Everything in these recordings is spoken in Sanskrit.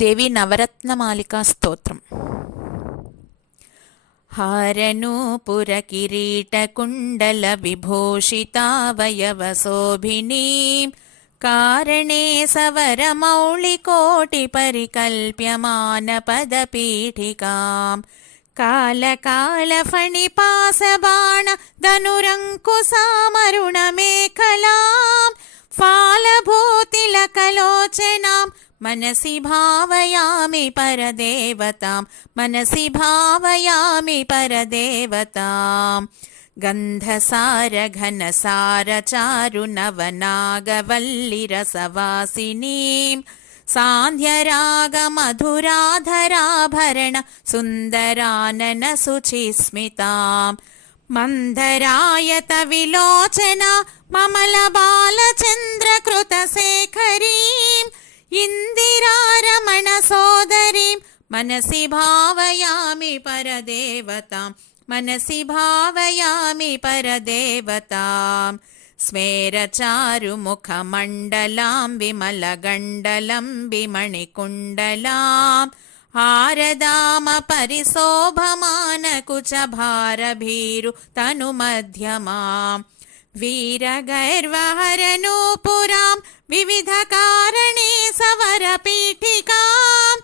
దేవి నవరత్నమాలికా స్తోత్రం. హారనూపుర కిరీట కుండల విభూషితావయవశోభినీం కారణే సవరమౌళికోటి పరికల్ప్యమాన పదపీఠికాం కాళకాళఫణిపాసబాణ ధనురంకుశామరుణమేఖలాం ఫాలభూతిలకలోచనాం मनसि भावयामि परदेवतां मनसि भावयामि परदेवतां गन्धसार घनसार चारु नवनागवल्लिरसवासिनीं सान्ध्यराग मधुराधराभरण सुन्दरानन शुचिस्मितां मन्धरायत विलोचना ममलबालचन्द्रकृतशेखरीं इंदिरारमण सोदरीं मनसि भावयामि परदेवतां मनसि भावयामि परदेवतां स्मेरचारुमुखमण्डलां विमलगण्डलम्बिमणिकुण्डलां हारदामपरिशोभमानकुचभारभीरु तनुमध्यमां वीरगैर्वहरनूपुरां विविधकारणे सवरपीठिकां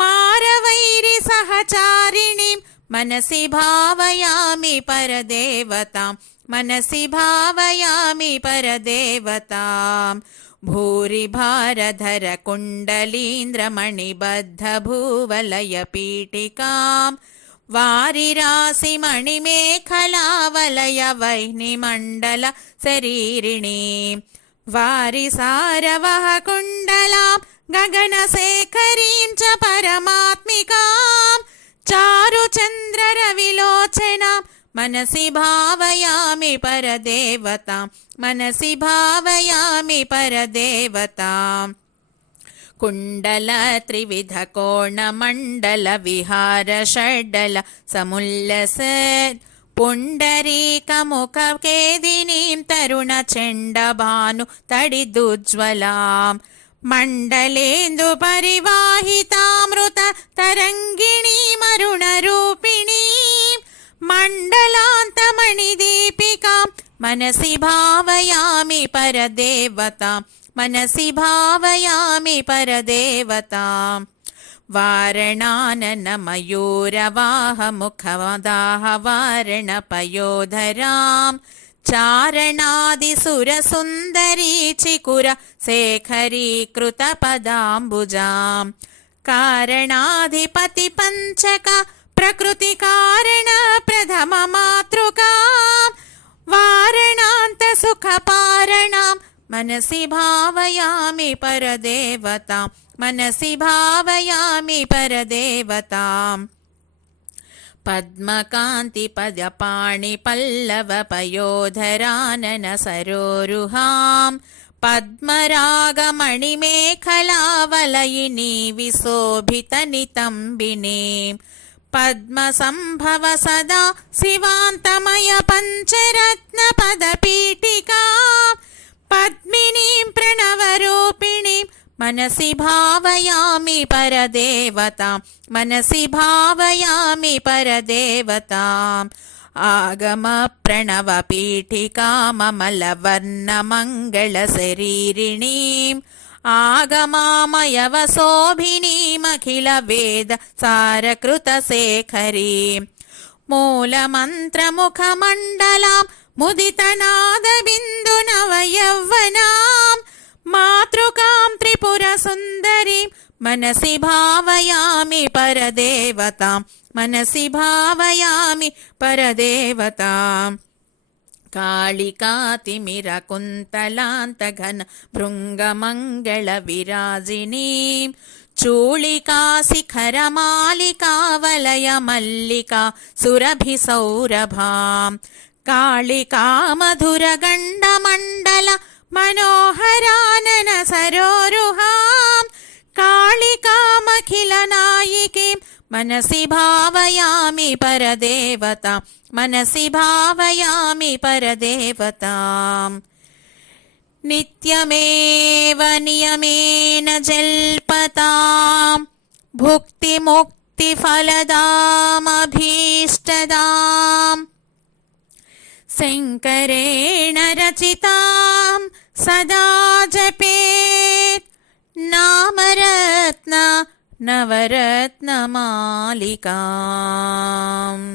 मारवैरि सहचारिणीं मनसि भावयामि परदेवतां मनसि भावयामि परदेवतां भूरिभारधर कुण्डलीन्द्रमणिबद्धभूवलयपीठिकां वारिरासिमणिमेखलावलय वह्निमण्डल शरीरिणीं वारिसारवह कुण्डलां गगनशेखरीं च परमात्मिकां चारुचन्द्ररविलोचनां मनसि भावयामि परदेवतां मनसि भावयामि परदेवतां कुण्डल त्रिविध कोणमण्डल विहार षड्डल समुल्लसत् पुण्डरीकमुखकेदिनीं तरुणचण्डभानु तडिदुज्ज्वलां मण्डलेन्दुपरिवाहितामृत तरङ्गिणीमरुणरूपिणीं मण्डलान्तमणिदीपिकां मनसि भावयामि परदेवतां मनसि भावयामि परदेवतां वारणाननमयूरवाहमुखमदाहवारणपयोधरां चारणादिसुरसुन्दरी चिकुर शेखरीकृतपदाम्बुजां कारणाधिपतिपञ्चका प्रकृतिकारण प्रथममातृकां वारणान्तसुखपारणां मनसि भावयामि परदेवतां मनसि भावयामि परदेवतां पद्मकान्तिपदपाणिपल्लवपयोधरानन सरोरुहां पद्मरागमणिमेखलावलयिनी विशोभितनितम्बिनीं पद्मसम्भव सदा शिवान्तमय पञ्चरत्नपदपीठिकां पद्मिनीं प्रणवरूपिणीं मनसि भावयामि परदेवतां मनसि भावयामि परदेवताम् आगमप्रणवपीठिकाममलवर्णमङ्गलशरीरिणीम् आगमामयवशोभिनीमखिलवेद सारकृतशेखरीं मूलमन्त्रमुखमण्डलां मुदितनादबिन्दुनवयौवनां मातृकां त्रिपुरसुन्दरीं मनसि भावयामि परदेवतां मनसि भावयामि परदेवताम् कालिकातिमिरकुन्तलान्तघन भृङ्गमङ्गलविराजिनीं चूलिकाशिखरमालिकावलयमल्लिका सुरभिसौरभां कालिकामधुरगण्डमण्डल मनोहरानन सरोरुहां कालिकामखिलनायिकीं मनसि भावयामि परदेवतां मनसि भावयामि परदेवताम् नित्यमेव नियमेन जल्पताम् भुक्तिमुक्तिफलदामभीष्टदाम् शङ्करेण रचितां सदा जपेत् नामरत्न नवरत्नमालिकाम्।